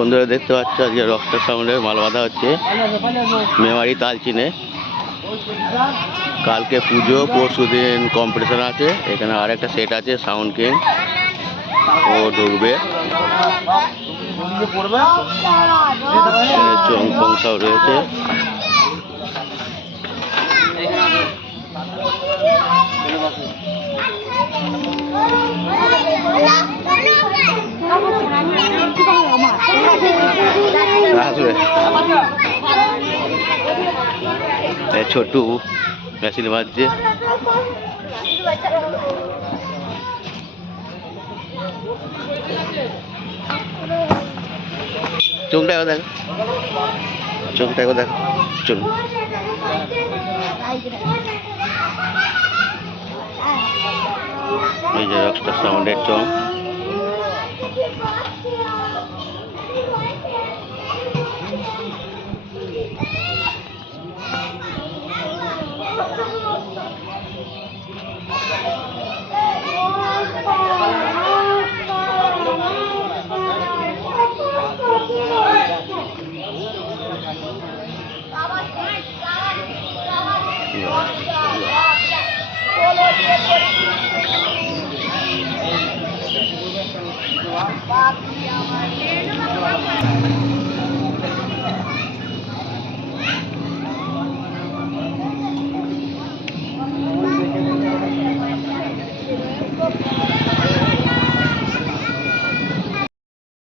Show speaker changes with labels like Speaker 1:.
Speaker 1: বন্ধুরা দেখতে পাচ্ছ, আজকে রকস্টার সাউন্ডের মাল বাঁধা হচ্ছে। মেমারি তালচিনে কালকে পুজো, পরশু দিন কম্পিটিশন আছে। এখানে আর একটা সেট আছে সাউন্ড কিং ও ঢুকবে। চং পংসাও রয়েছে। আসবে ছোটু মেশিন বাজছে। চোখটা দেখো। চোখটা একবার দেখো। চোখ এই যে রকস্টার সাউন্ডের চং Papi, amanhã não vai